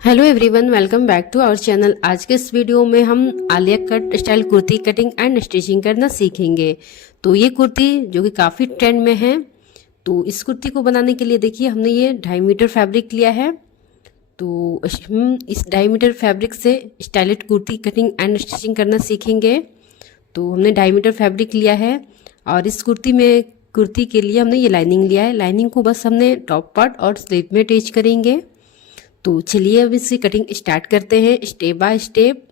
Hello everyone, welcome back to our channel. आज के इस वीडियो में हम Alia cut style kurti cutting and stitching करना सीखेंगे। तो ये कुर्ती जो कि काफ़ी ट्रेंड में है, तो इस कुर्ती को बनाने के लिए देखिए हमने ये 2.5 मीटर फैब्रिक लिया है। तो हम इस 2.5 मीटर फैब्रिक से stylish kurti cutting and stitching करना सीखेंगे। तो हमने 2.5 मीटर फैब्रिक लिया है और इस कुर्ती के लिए हमने ये लाइनिंग लिया है। लाइनिंग को बस हमने टॉप पार्ट और स्लीव में अटैच करेंगे। तो चलिए अब इसकी कटिंग स्टार्ट करते हैं स्टेप बाय स्टेप।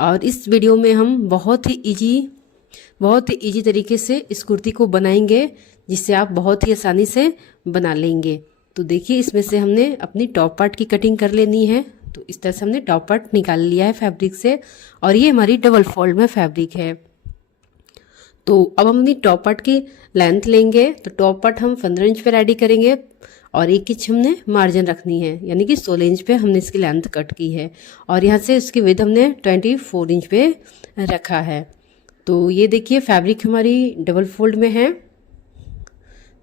और इस वीडियो में हम बहुत ही इजी तरीके से इस कुर्ती को बनाएंगे, जिससे आप बहुत ही आसानी से बना लेंगे। तो देखिए इसमें से हमने अपनी टॉप पार्ट की कटिंग कर लेनी है। तो इस तरह से हमने टॉप पार्ट निकाल लिया है फैब्रिक से, और ये हमारी डबल फोल्ड में फैब्रिक है। तो अब हम अपनी टॉप पार्ट की लेंथ लेंगे। तो टॉप पार्ट हम 15 इंच पे रेडी करेंगे और 1 इंच हमने मार्जिन रखनी है, यानी कि 16 इंच पे हमने इसकी लेंथ कट की है। और यहाँ से इसकी विड्थ हमने 24 इंच पे रखा है। तो ये देखिए फैब्रिक हमारी डबल फोल्ड में है।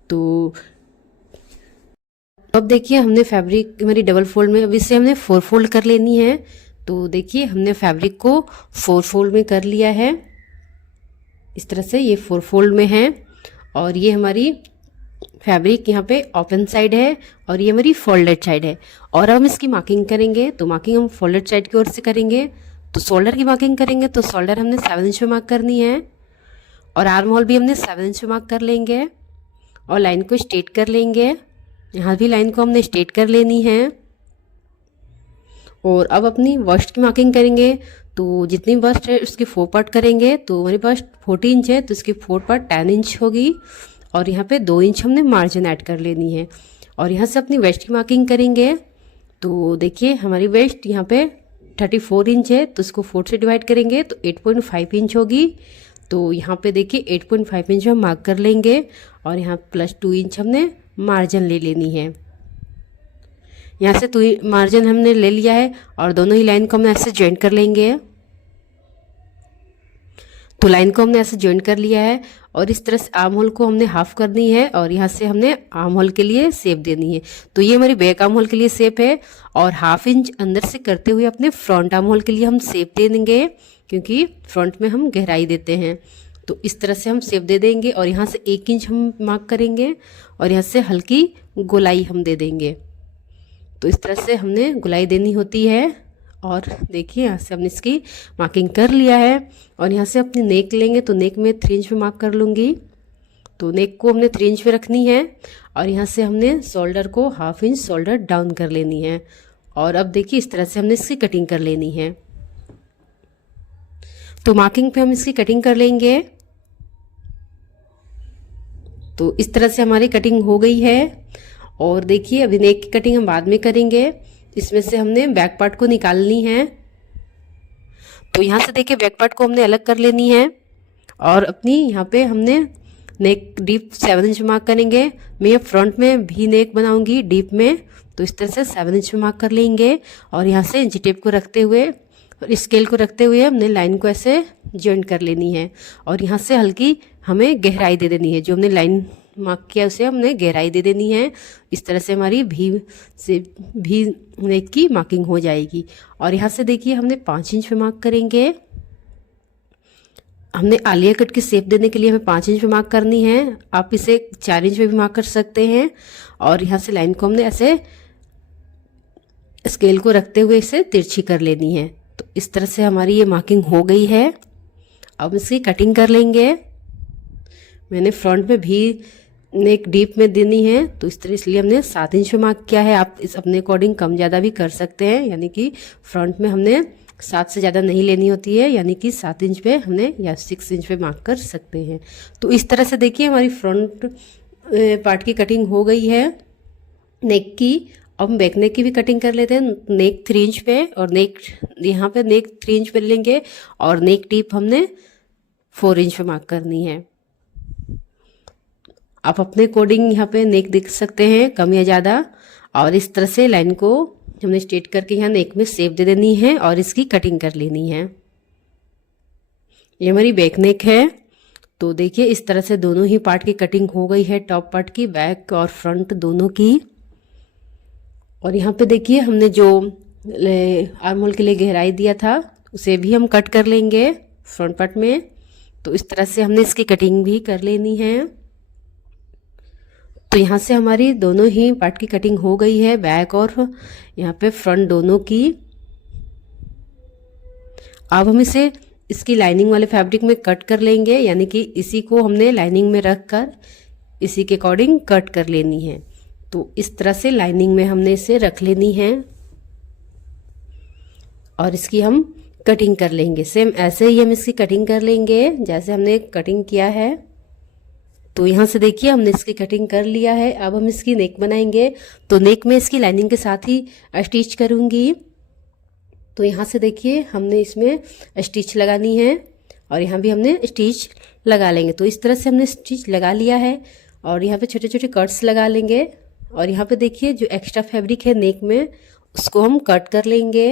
तो अब देखिए हमने फैब्रिक हमारी डबल फोल्ड में, अब इसे हमने 4 फोल्ड कर लेनी है। तो देखिए हमने फैब्रिक को 4 फोल्ड में कर लिया है। इस तरह से ये 4 फोल्ड में है। और ये हमारी फैब्रिक यहाँ पे ओपन साइड है और ये हमारी फोल्डेड साइड है। और हम इसकी मार्किंग करेंगे। तो मार्किंग हम फोल्डेड साइड की ओर से करेंगे। तो शोल्डर की मार्किंग करेंगे। तो शोल्डर हमने 7 इंच पे मार्क करनी है और आर्म होल भी हमने 7 इंच पे मार्क कर लेंगे और लाइन को स्ट्रेट कर लेंगे। यहाँ भी लाइन को हमने स्ट्रेट कर लेनी है। और अब अपनी बस्ट की मार्किंग करेंगे। तो जितनी बस्ट है उसकी 4 पार्ट करेंगे। तो हमारी बस्ट 14 इंच है, तो इसकी 4 पार्ट 10 इंच होगी। और यहाँ पे 2 इंच हमने मार्जिन ऐड कर लेनी है। और यहाँ से अपनी वेस्ट की मार्किंग करेंगे। तो देखिए हमारी वेस्ट यहाँ पे 34 इंच है, तो इसको 4 से डिवाइड करेंगे तो 8.5 इंच होगी। तो यहाँ पे देखिए 8.5 इंच हम मार्क कर लेंगे और यहाँ +2 इंच हमने मार्जिन ले लेनी है। यहाँ से 2 मार्जिन हमने ले लिया है और दोनों ही लाइन को हमने ऐसे ज्वाइंट कर लेंगे। तो लाइन को हमने ऐसे ज्वाइंट कर लिया है और इस तरह से आर्म होल को हमने हाफ करनी है और यहाँ से हमने आर्म होल के लिए शेप देनी है। तो ये हमारी बैक आर्म होल के लिए शेप है और 1/2 इंच अंदर से करते हुए अपने फ्रंट आर्म होल के लिए हम शेप दे देंगे, क्योंकि फ्रंट में हम गहराई देते हैं। तो इस तरह से हम शेप दे देंगे और यहाँ से 1 इंच हम मार्क करेंगे और यहाँ से हल्की गोलाई हम दे देंगे। तो इस तरह से हमने गोलाई देनी होती है। और देखिए यहाँ से हमने इसकी मार्किंग कर लिया है और यहाँ से अपनी नेक लेंगे। तो नेक में 3 इंच पे मार्क कर लूँगी। तो नेक को हमने 3 इंच पे रखनी है और यहाँ से हमने शोल्डर को 1/2 इंच शोल्डर डाउन कर लेनी है। और अब देखिए इस तरह से हमने इसकी कटिंग कर लेनी है। तो मार्किंग पे हम इसकी कटिंग कर लेंगे। तो इस तरह से हमारी कटिंग हो गई है। और देखिए अभी नेक की कटिंग हम बाद में करेंगे। इसमें से हमने बैक पार्ट को निकालनी है। तो यहाँ से देखिए बैक पार्ट को हमने अलग कर लेनी है और अपनी यहाँ पे हमने नेक डीप 7 इंच मार्क करेंगे। मैं फ्रंट में भी नेक बनाऊंगी डीप में, तो इस तरह से 7 इंच मार्क कर लेंगे। और यहाँ से इंची टेप को रखते हुए और स्केल को रखते हुए हमने लाइन को ऐसे ज्वाइंट कर लेनी है और यहाँ से हल्की हमें गहराई दे देनी है। जो हमने लाइन मार्क किया उसे हमने गहराई दे देनी है। इस तरह से हमारी भी नेक की मार्किंग हो जाएगी। और यहाँ से देखिए हमने 5 इंच पे मार्क करेंगे। हमने आलिया कट की शेप देने के लिए हमें 5 इंच पे मार्क करनी है। आप इसे 4 इंच पे भी मार्क कर सकते हैं। और यहाँ से लाइन को हमने ऐसे स्केल को रखते हुए इसे तिरछी कर लेनी है। तो इस तरह से हमारी ये मार्किंग हो गई है। अब इसकी कटिंग कर लेंगे। मैंने फ्रंट में भी नेक डीप में देनी है, तो इस तरह इसलिए हमने 7 इंच पे मार्क किया है। आप इस अपने अकॉर्डिंग कम ज़्यादा भी कर सकते हैं, यानी कि फ्रंट में हमने 7 से ज़्यादा नहीं लेनी होती है, यानी कि 7 इंच पे हमने या 6 इंच पे मार्क कर सकते हैं। तो इस तरह से देखिए हमारी फ्रंट पार्ट की कटिंग हो गई है नेक की। अब हम बैक नेक की भी कटिंग कर लेते हैं। नेक 3 इंच पे और नेक यहाँ पे नेक 3 इंच पे लेंगे और नेक डीप हमने 4 इंच पे मार्क करनी है। आप अपने अकॉर्डिंग यहाँ पे नेक देख सकते हैं कम या ज़्यादा। और इस तरह से लाइन को हमने स्ट्रेट करके यहाँ नेक में शेप दे देनी है और इसकी कटिंग कर लेनी है। ये हमारी बैक नेक है। तो देखिए इस तरह से दोनों ही पार्ट की कटिंग हो गई है, टॉप पार्ट की, बैक और फ्रंट दोनों की। और यहाँ पे देखिए हमने जो आर्म होल के लिए गहराई दिया था उसे भी हम कट कर लेंगे फ्रंट पार्ट में। तो इस तरह से हमने इसकी कटिंग भी कर लेनी है। तो यहाँ से हमारी दोनों ही पार्ट की कटिंग हो गई है, बैक और यहाँ पे फ्रंट दोनों की। अब हम इसे इसकी लाइनिंग वाले फैब्रिक में कट कर लेंगे, यानी कि इसी को हमने लाइनिंग में रख कर इसी के अकॉर्डिंग कट कर लेनी है। तो इस तरह से लाइनिंग में हमने इसे रख लेनी है और इसकी हम कटिंग कर लेंगे। सेम ऐसे ही हम इसकी कटिंग कर लेंगे जैसे हमने कटिंग किया है। तो यहाँ से देखिए हमने इसकी कटिंग कर लिया है। अब हम इसकी नेक बनाएंगे। तो नेक में इसकी लाइनिंग के साथ ही स्टिच करूँगी। तो यहाँ से देखिए हमने इसमें स्टिच लगानी है और यहाँ भी हमने स्टिच लगा लेंगे। तो इस तरह से हमने स्टिच लगा लिया है और यहाँ पे छोटे छोटे कट्स लगा लेंगे। और यहाँ पे देखिए जो एक्स्ट्रा फैब्रिक है नेक में उसको हम कट कर लेंगे।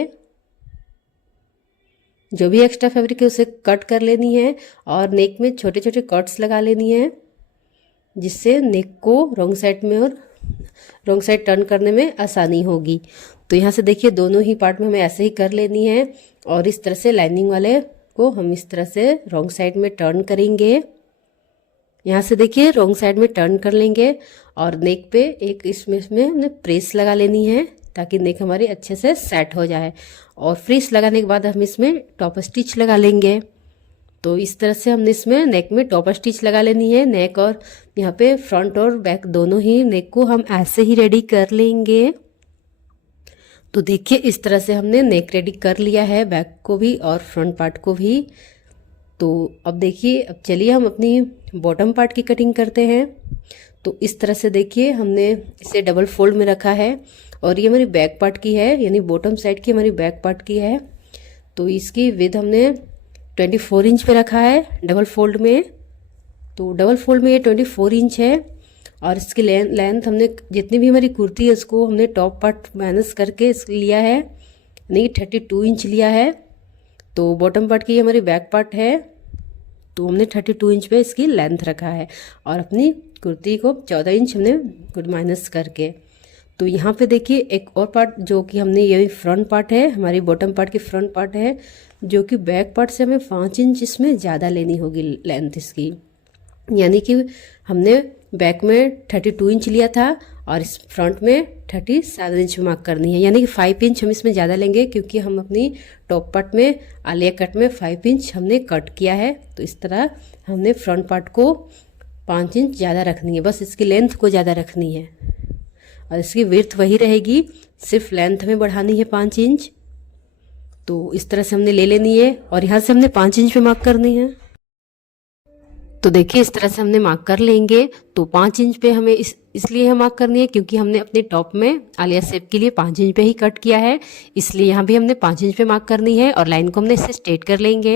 जो भी एक्स्ट्रा फैब्रिक है उसे कट कर लेनी है और नेक में छोटे छोटे कट्स लगा लेनी है, जिससे नेक को रॉन्ग साइड में और रॉन्ग साइड टर्न करने में आसानी होगी। तो यहाँ से देखिए दोनों ही पार्ट में हमें ऐसे ही कर लेनी है और इस तरह से लाइनिंग वाले को हम इस तरह से रॉन्ग साइड में टर्न करेंगे। यहाँ से देखिए रॉन्ग साइड में टर्न कर लेंगे और नेक पे एक इसमें हमने प्रेस लगा लेनी है ताकि नेक हमारी अच्छे से सेट हो जाए। और प्रेस लगाने के बाद हम इसमें टॉप स्टिच लगा लेंगे। तो इस तरह से हमने इसमें नेक में टॉप स्टिच लगा लेनी है। नेक और यहाँ पे फ्रंट और बैक दोनों ही नेक को हम ऐसे ही रेडी कर लेंगे। तो देखिए इस तरह से हमने नेक रेडी कर लिया है, बैक को भी और फ्रंट पार्ट को भी। तो अब देखिए, अब चलिए हम अपनी बॉटम पार्ट की कटिंग करते हैं। तो इस तरह से देखिए हमने इसे डबल फोल्ड में रखा है और ये हमारी बैक पार्ट की है, यानी बॉटम साइड की हमारी बैक पार्ट की है। तो इसकी विड्थ हमने 24 इंच पे रखा है डबल फोल्ड में। तो डबल फोल्ड में ये 24 इंच है और इसकी लेंथ हमने जितनी भी हमारी कुर्ती है उसको हमने टॉप पार्ट माइनस करके लिया है, यानी 32 इंच लिया है। तो बॉटम पार्ट की हमारी बैक पार्ट है, तो हमने 32 इंच पे इसकी लेंथ रखा है और अपनी कुर्ती को 14 इंच हमने माइनस करके। तो यहाँ पे देखिए एक और पार्ट जो कि हमने ये फ्रंट पार्ट है, हमारी बॉटम पार्ट की फ्रंट पार्ट है, जो कि बैक पार्ट से हमें 5 इंच इसमें ज़्यादा लेनी होगी लेंथ इसकी। यानी कि हमने बैक में 32 इंच लिया था और इस फ्रंट में 37 इंच मार्क करनी है, यानी कि 5 इंच हम इसमें ज़्यादा लेंगे क्योंकि हम अपनी टॉप पार्ट में आलिया कट में 5 इंच हमने कट किया है। तो इस तरह हमने फ्रंट पार्ट को 5 इंच ज़्यादा रखनी है, बस इसकी लेंथ को ज़्यादा रखनी है और इसकी विड्थ वही रहेगी, सिर्फ लेंथ में बढ़ानी है 5 इंच। तो इस तरह से हमने ले लेनी है और यहाँ से हमने 5 इंच पे मार्क करनी है। तो देखिए इस तरह से हमने मार्क कर लेंगे। तो 5 इंच पे हमें इसलिए हम मार्क करनी है क्योंकि हमने अपने टॉप में आलिया शेप के लिए 5 इंच पे ही कट किया है, इसलिए यहाँ भी हमने 5 इंच पे मार्क करनी है और लाइन को हमने इससे स्ट्रेट कर लेंगे।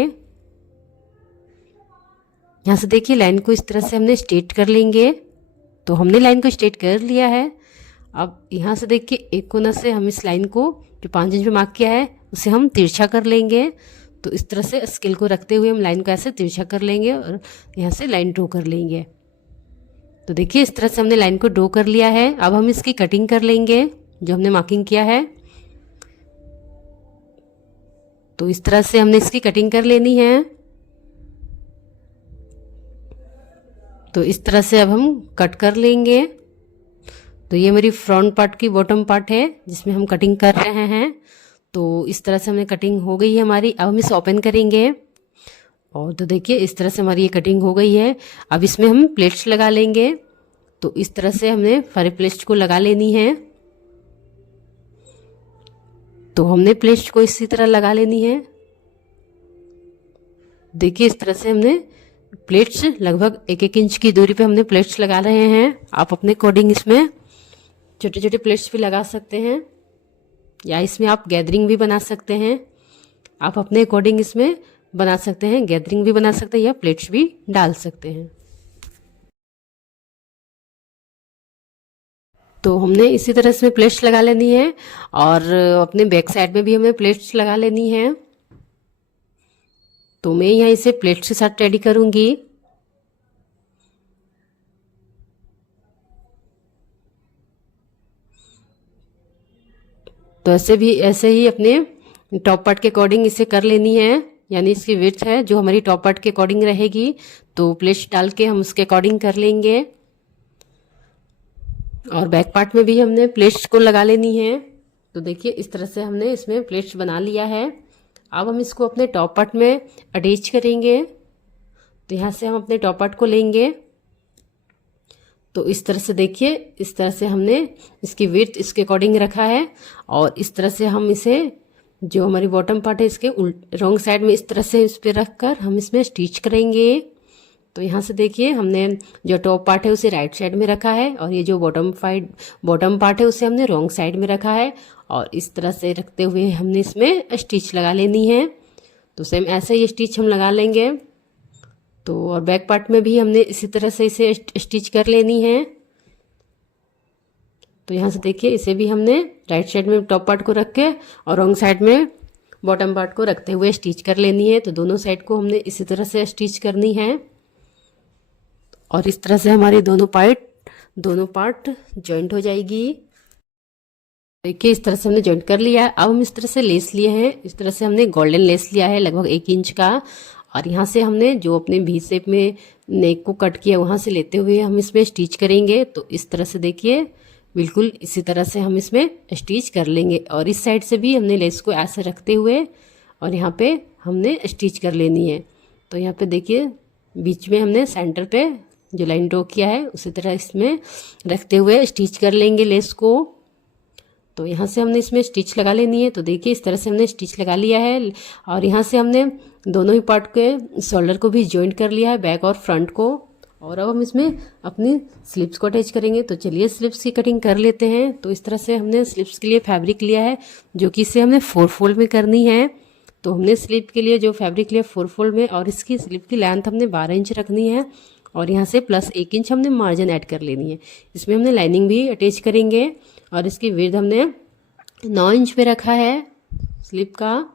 यहाँ से देखिए लाइन को इस तरह से हमने स्ट्रेट कर लेंगे। तो हमने लाइन को स्ट्रेट कर लिया है। अब यहाँ से देखिए एक कोना से हम इस लाइन को जो 5 इंच पे मार्क किया है उसे हम तिरछा कर लेंगे। तो इस तरह से स्केल को रखते हुए हम लाइन को ऐसे तिरछा कर लेंगे और यहाँ से लाइन ड्रॉ कर लेंगे। तो देखिए इस तरह से हमने लाइन को ड्रॉ कर लिया है। अब हम इसकी कटिंग कर लेंगे जो हमने मार्किंग किया है। तो इस तरह से हमने इसकी कटिंग कर लेनी है। तो इस तरह से अब हम कट कर लेंगे। तो ये मेरी फ्रंट पार्ट की बॉटम पार्ट है जिसमें हम कटिंग कर रहे हैं। तो इस तरह से हमने कटिंग हो गई है हमारी। अब हम इसे ओपन करेंगे और तो देखिए इस तरह से हमारी ये कटिंग हो गई है। अब इसमें हम प्लेट्स लगा लेंगे। तो इस तरह से हमने सारी प्लेट्स को लगा लेनी है। तो हमने प्लेट्स को इसी तरह लगा लेनी है। देखिए इस तरह से हमने प्लेट्स लगभग 1-1 इंच की दूरी पे हमने प्लेट्स लगा रहे हैं। आप अपने अकॉर्डिंग इसमें छोटे छोटे प्लेट्स भी लगा सकते हैं या इसमें आप गैदरिंग भी बना सकते हैं। आप अपने अकॉर्डिंग इसमें बना सकते हैं, गैदरिंग भी बना सकते हैं या प्लेट्स भी डाल सकते हैं। तो हमने इसी तरह इसमें प्लेट्स लगा लेनी है और अपने बैक साइड में भी हमें प्लेट्स लगा लेनी है। तो मैं यहाँ इसे प्लेट्स के साथ रेडी करूँगी। तो तो ऐसे ही अपने टॉप पार्ट के अकॉर्डिंग इसे कर लेनी है, यानी इसकी विड्थ है जो हमारी टॉप पार्ट के अकॉर्डिंग रहेगी, तो प्लेट्स डाल के हम उसके अकॉर्डिंग कर लेंगे। और बैक पार्ट में भी हमने प्लेट्स को लगा लेनी है। तो देखिए इस तरह से हमने इसमें प्लेट्स बना लिया है। अब हम इसको अपने टॉप पार्ट में अटैच करेंगे। तो यहाँ से हम अपने टॉप पार्ट को लेंगे। तो इस तरह से देखिए, इस तरह से हमने इसकी विड्थ इसके अकॉर्डिंग रखा है। और इस तरह से हम इसे, जो हमारी बॉटम पार्ट है इसके रॉन्ग साइड में, इस तरह से इस पर रख कर हम इसमें स्टिच करेंगे। तो यहाँ से देखिए हमने जो टॉप पार्ट है उसे राइट साइड में रखा है, और ये जो बॉटम पार्ट है उसे हमने रॉन्ग साइड में रखा है। और इस तरह से रखते हुए हमने इसमें स्टिच लगा लेनी है। तो सेम ऐसे ही स्टिच हम लगा लेंगे। तो और बैक पार्ट में भी हमने इसी तरह से इसे स्टिच कर लेनी है। तो यहाँ से देखिए इसे भी हमने राइट साइड में टॉप पार्ट को रख के और रॉन्ग साइड में बॉटम पार्ट को रखते हुए स्टिच कर लेनी है। तो दोनों साइड को हमने इसी तरह से स्टिच करनी है। और इस तरह से हमारी दोनों पार्ट जॉइंट हो जाएगी। देखिए इस तरह से हमने जॉइंट कर लिया है। अब हम इस तरह से लेस लिए हैं, इस तरह से हमने गोल्डन लेस लिया है लगभग 1 इंच का। और यहाँ से हमने जो अपने वी शेप में नेक को कट किया वहाँ से लेते हुए हम इसमें स्टिच करेंगे। तो इस तरह से देखिए बिल्कुल इसी तरह से हम इसमें स्टिच कर लेंगे। और इस साइड से भी हमने लेस को ऐसे रखते हुए और यहाँ पे हमने स्टिच कर लेनी है। तो यहाँ पे देखिए बीच में हमने सेंटर पे जो लाइन ड्रॉ किया है उसी तरह इसमें रखते हुए स्टिच कर लेंगे लेस को। तो यहाँ से हमने इसमें स्टिच लगा लेनी है। तो देखिए इस तरह से हमने स्टिच लगा लिया है। और यहाँ से हमने दोनों ही पार्ट के शोल्डर को भी जॉइंट कर लिया है, बैक और फ्रंट को। और अब हम इसमें अपनी स्लिप्स को अटैच करेंगे। तो चलिए स्लिप्स की कटिंग कर लेते हैं। तो इस तरह से हमने स्लिप्स के लिए फैब्रिक लिया है, जो कि इसे हमने 4 फोल्ड में करनी है। तो हमने स्लिप के लिए जो फैब्रिक लिया 4 फोल्ड में, और इसकी स्लिप की लेंथ हमने 12 इंच रखनी है। और यहाँ से प्लस 1 इंच हमने मार्जिन ऐड कर लेनी है। इसमें हमने लाइनिंग भी अटैच करेंगे। और इसकी विड्थ हमने 9 इंच पे रखा है स्लिप का।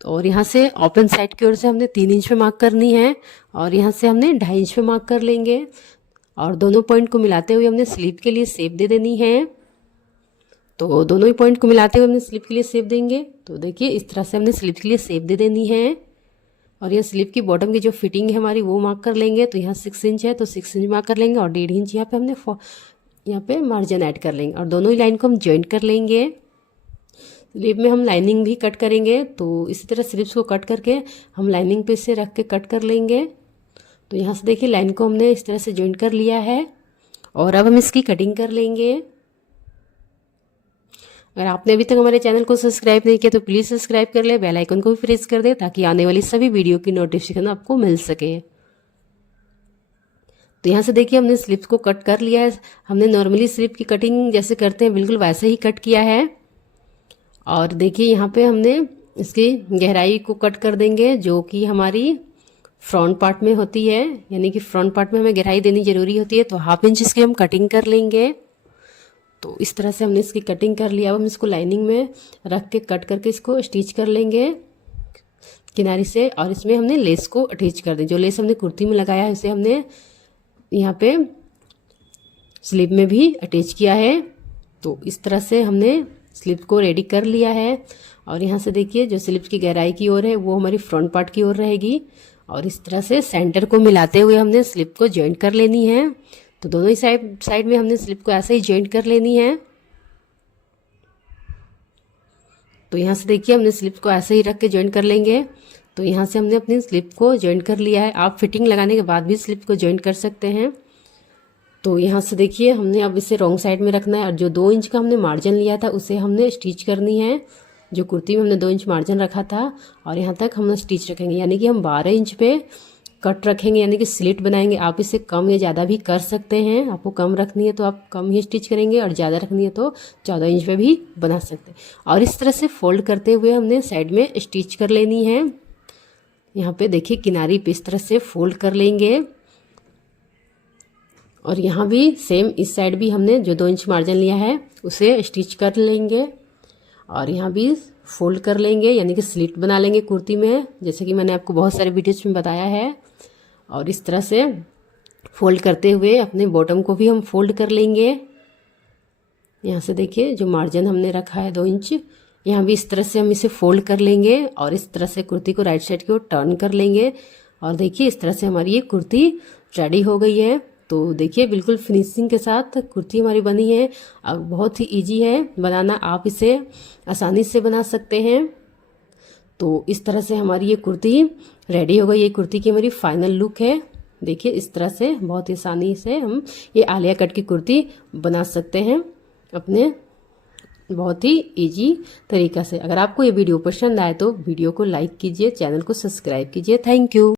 और यहाँ से ओपन साइड की ओर से हमने 3 इंच पे मार्क करनी है। और यहाँ से हमने 2.5 इंच पे मार्क कर लेंगे। और दोनों पॉइंट को मिलाते हुए हमने स्लिप के लिए शेप दे देनी है। तो दोनों ही पॉइंट को मिलाते हुए हमने स्लिप के लिए शेप देंगे। तो देखिए इस तरह से हमने स्लिप के लिए शेप दे देनी है। और यह स्लिप की बॉटम की जो फिटिंग है हमारी वो मार्क कर लेंगे। तो यहाँ 6 इंच है तो 6 इंच मार्क कर लेंगे। और 1.5 इंच यहाँ पे हमने यहाँ पे मार्जिन ऐड कर लेंगे। और दोनों ही लाइन को हम जॉइंट कर लेंगे। स्लिप में हम लाइनिंग भी कट करेंगे। तो इसी तरह स्लिप्स को कट करके हम लाइनिंग पे से रख के कट कर लेंगे। तो यहाँ से देखिए लाइन को हमने इस तरह से जॉइंट कर लिया है। और अब हम इसकी कटिंग कर लेंगे। अगर आपने अभी तक हमारे चैनल को सब्सक्राइब नहीं किया तो प्लीज़ सब्सक्राइब कर ले, बेल आइकन को भी प्रेस कर दे ताकि आने वाली सभी वीडियो की नोटिफिकेशन आपको मिल सके। तो यहाँ से देखिए हमने स्लिप्स को कट कर लिया है। हमने नॉर्मली स्लिप की कटिंग जैसे करते हैं बिल्कुल वैसे ही कट किया है। और देखिए यहाँ पे हमने इसकी गहराई को कट कर देंगे, जो कि हमारी फ्रंट पार्ट में होती है, यानी कि फ्रंट पार्ट में हमें गहराई देनी जरूरी होती है। तो 1/2 इंच इसकी हम कटिंग कर लेंगे। तो इस तरह से हमने इसकी कटिंग कर लिया। अब हम इसको लाइनिंग में रख के कट करके इसको स्टिच कर लेंगे किनारे से। और इसमें हमने लेस को अटैच कर दें। जो लेस हमने कुर्ती में लगाया है उसे हमने यहाँ पे स्लीव में भी अटैच किया है। तो इस तरह से हमने स्लीव को रेडी कर लिया है। और यहाँ से देखिए जो स्लीव की गहराई की ओर है वो हमारी फ्रंट पार्ट की ओर रहेगी। और इस तरह से सेंटर को मिलाते हुए हमने स्लीव को जॉइंट कर लेनी है। तो दोनों ही साइड में हमने स्लीव को ऐसे ही जॉइंट कर लेनी है। तो यहाँ से देखिए हमने स्लीव को ऐसे ही रख के जॉइंट कर लेंगे। तो यहाँ से हमने अपनी स्लीव को जॉइंट कर लिया है। आप फिटिंग लगाने के बाद भी स्लीव को जॉइंट कर सकते हैं। तो यहाँ से देखिए हमने अब इसे रॉन्ग साइड में रखना है। और जो 2 इंच का हमने मार्जिन लिया था उसे हमने स्टिच करनी है। जो कुर्ती में हमने 2 इंच मार्जिन रखा था और यहाँ तक हम स्टिच रखेंगे, यानी कि हम 12 इंच पे कट रखेंगे, यानी कि स्लिट बनाएंगे। आप इसे कम या ज़्यादा भी कर सकते हैं। आपको कम रखनी है तो आप कम ही स्टिच करेंगे और ज़्यादा रखनी है तो 14 इंच पे भी बना सकते हैं। और इस तरह से फोल्ड करते हुए हमने साइड में स्टिच कर लेनी है। यहाँ पे देखिए किनारी पे इस तरह से फोल्ड कर लेंगे। और यहाँ भी सेम इस साइड भी हमने जो 2 इंच मार्जिन लिया है उसे स्टिच कर लेंगे। और यहाँ भी फोल्ड कर लेंगे, यानी कि स्लिट बना लेंगे कुर्ती में, जैसे कि मैंने आपको बहुत सारे वीडियोज में बताया है। और इस तरह से फोल्ड करते हुए अपने बॉटम को भी हम फोल्ड कर लेंगे। यहाँ से देखिए जो मार्जिन हमने रखा है 2 इंच, यहाँ भी इस तरह से हम इसे फोल्ड कर लेंगे और इस तरह से कुर्ती को राइट साइड की ओर टर्न कर लेंगे। और देखिए इस तरह से हमारी ये कुर्ती रेडी हो गई है। तो देखिए बिल्कुल फिनिशिंग के साथ कुर्ती हमारी बनी है। अब बहुत ही इजी है बनाना, आप इसे आसानी से बना सकते हैं। तो इस तरह से हमारी ये कुर्ती रेडी हो गई। ये कुर्ती की हमारी फाइनल लुक है। देखिए इस तरह से बहुत ही आसानी से हम ये आलिया कट की कुर्ती बना सकते हैं अपने बहुत ही इजी तरीका से। अगर आपको ये वीडियो पसंद आए तो वीडियो को लाइक कीजिए, चैनल को सब्सक्राइब कीजिए। Thank you.